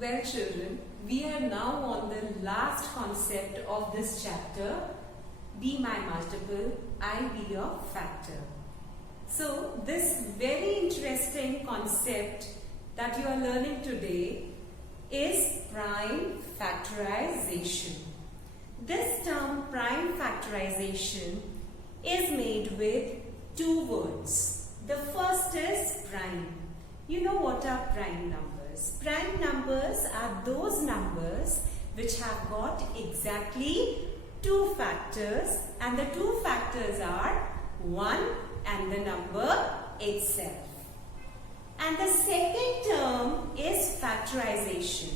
Well children, we are now on the last concept of this chapter, be my multiple, I be your factor. So this very interesting concept that you are learning today is prime factorization. This term prime factorization is made with two words. The first is prime. You know what are prime numbers? Prime numbers are those numbers which have got exactly two factors, and the two factors are 1 and the number itself. And the second term is factorization.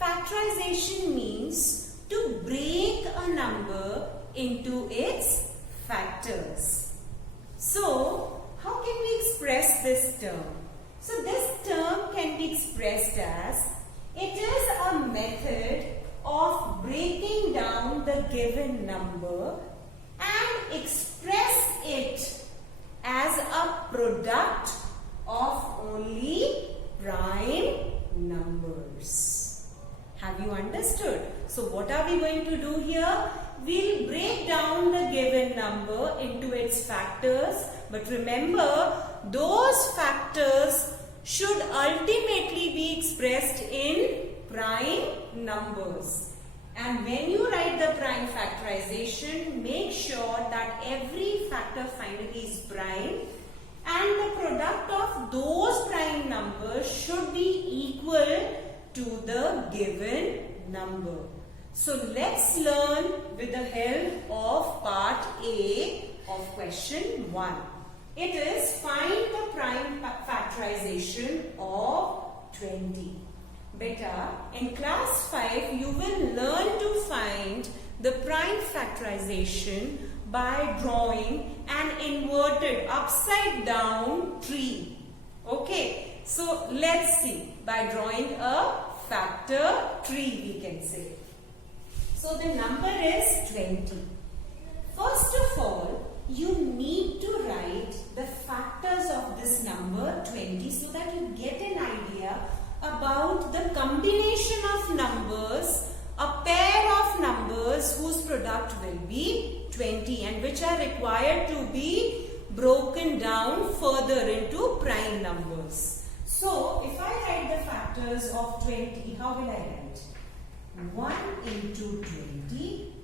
Factorization means to break a number into its factors. So, how can we express this term? So, this term can be expressed as, it is a method of breaking down the given number and express it as a product of only prime numbers. Have you understood? So what are we going to do here? We'll break down the given number into its factors, but remember, those factors should ultimately be expressed in prime numbers. And when you write the prime factorization, make sure that every factor finally is prime and the product of those prime numbers should be equal to the given number. So let's learn with the help of part A of question 1. It is find the prime factorization of 20. Beta, in class 5 you will learn to find the prime factorization by drawing an inverted upside down tree. Okay, so let's see, by drawing a factor tree we can say. So the number is 20. First of all, you need to write the factors of this number 20 so that you get an idea about the combination of numbers, a pair of numbers whose product will be 20 and which are required to be broken down further into prime numbers. So, if I write the factors of 20, how will I write? 1 into 20,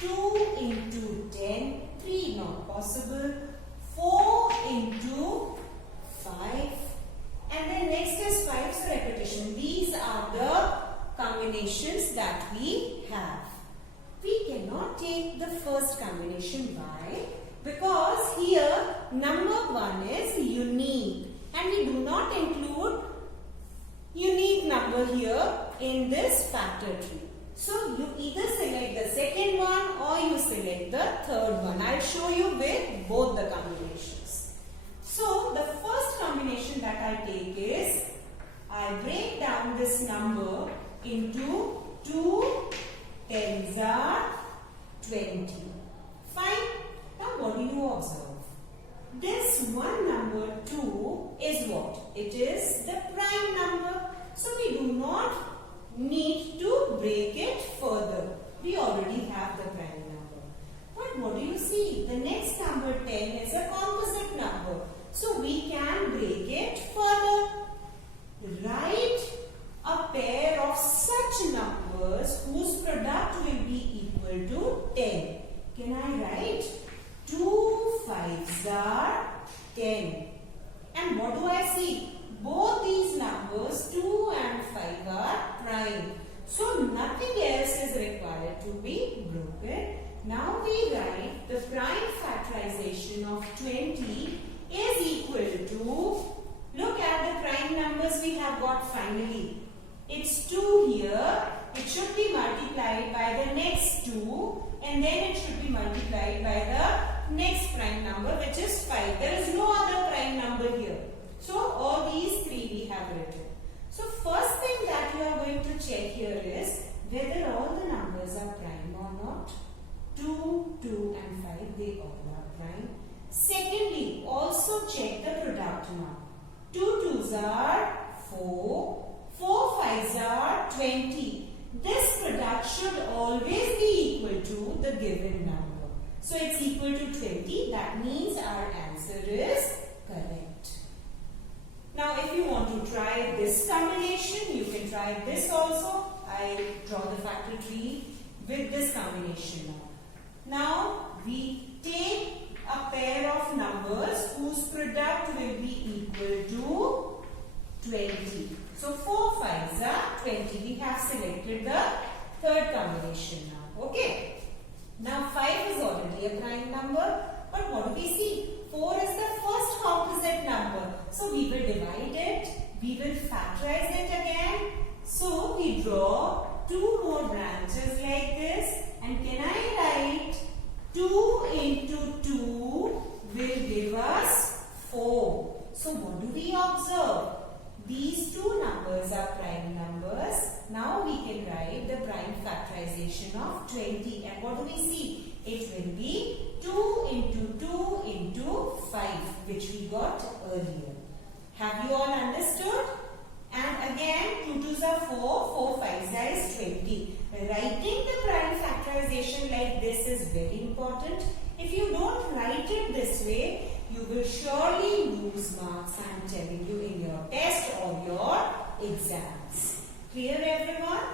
2 into 10, 3 not possible, 4 into 5, and then next is 5, so repetition. These are the combinations that we have. We cannot take the first combination. Why? Because here number 1 is unique and we do not include unique number here in this factor tree. So you either select the second one or you select the third one. I'll show you with both the combinations. So the first combination that I take is, I break down this number into 2 tens are 20. Fine. Now what do you observe? This one number 2 is what? It is the prime number. So we do not need to break it further. We already have the prime number. But what do you see? The next number 10 is a composite number. So we can break it further. Write a pair of such numbers whose product will be equal to 10. Can I write? 2 5s are 10. And what do I see? Both these numbers 2 and 5 are prime. So nothing else is required to be broken. Now we write the prime factorization of 20 is equal to, look at the prime numbers we have got finally. It's 2 here, it should be multiplied by the next 2 and then it should be multiplied by the next prime number which is 5. There is no other prime number here. So all these 3 we have written. So first thing that you are going to check here is whether all the numbers are prime or not. 2, 2 and 5, they all are prime. Secondly, also check the product now. 2 2s are 4, 4 5s are 20. This product should always be equal to the given number. So it's equal to 20. That means our answer is correct. Now if you want to try this combination, you can try this also. I draw the factor tree with this combination now. Now we take a pair of numbers whose product will be equal to 20. So 4 5s are 20. We have selected the third combination now. Okay. Now 5 is already a prime number. But what do we see? 4 is the first composite number. So we will divide it. We will factorize it again. So we draw 2 more branches like this. And can I write 2 into 2 will give us 4. So what do we observe? These two numbers are prime numbers. Now we can write the prime factorization of 20. And what do we see? It will be 2 into 2 into 5, which we got earlier. Have you all understood? And again, 2 2s are 4, 4 5s is 20. Writing the prime factorization like this is very important. If you don't write it this way, you will surely lose marks, I am telling you, in your test or your exams. Clear everyone?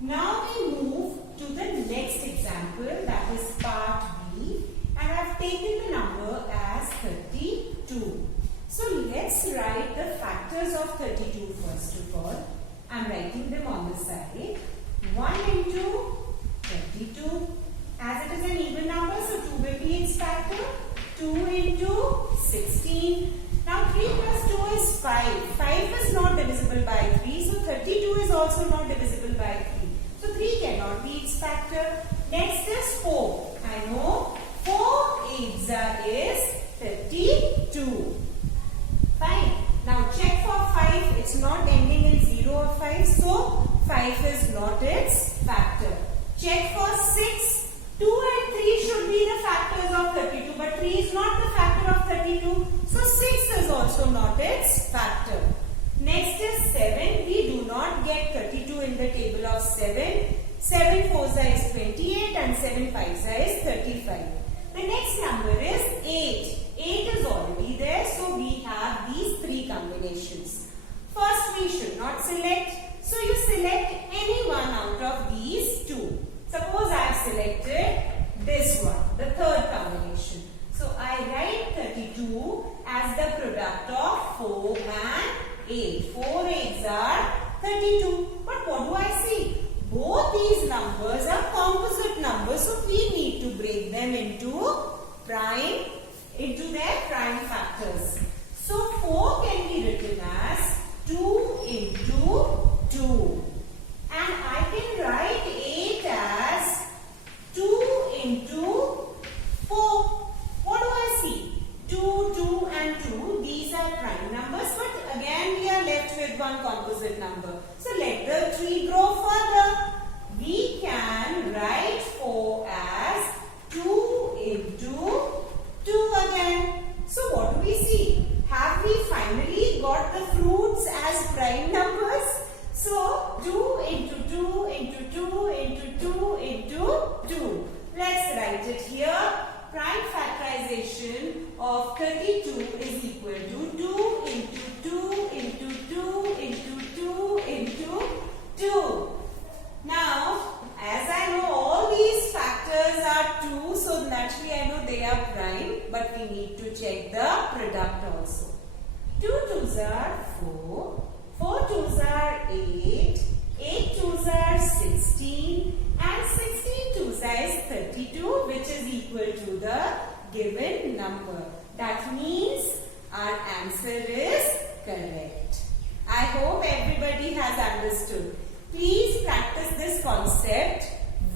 Now we move to the next example, that is part B, and I have taken the number as 32. So let's write the factors of 32 first of all. I am writing them on the side. 1 into 32. As it is an even number, so 2 will be its factor. 2 into 16. Now 3 plus 2 is 5. 5 is not divisible by 3. So 32 is also not divisible by 3. So 3 cannot be its factor. Next is 4. I know 4 8s is 32. Fine. Now check for 5. It's not ending in 0 or 5. So 5 is not its factor. Check for 6. 2 and 3 should be the factors of 32, but 3 is not the factor of 32. So 6 is also not its factor. Next is 7. We do not get 32 in the table of 7. 7 4s is 28 and 7 5s is 35. The next number is 8. 8 is already there, so we have these three combinations. First, we should not select. So you select any one out of these two. Suppose I have selected this one, the third combination. So I write 32 as the product of 4 and 8. 4 8s are 32. But what do I see? Both these numbers are composite numbers, so we need to break them into their prime factors. So 4 can be written as 2 into 2. And I can write 8 as 2 into 4. What do I see? 2, 2 and 2. These are prime numbers, but again we are left with one composite number. So let the tree grow further. We can write 4 as 2 into 2 again. So what do we see? Have we finally got the fruits as prime numbers? So 2 into 2 into 2 into 2 into 2. Let's write it here. Prime factorization of 32 is equal to 2 into 2 into 2 into 2 into 2. Now, as I know all these factors are 2, so naturally I know they are prime, but we need to check the product also. 2 2s are 4, 4 2s are 8, 8 2s are 16 and 16 2s is 32, which is equal to the given number. That means our answer is correct. I hope everybody has understood. Please practice this concept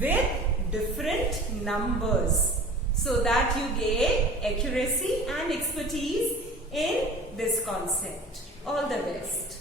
with different numbers so that you gain accuracy and expertise in this concept. All the best.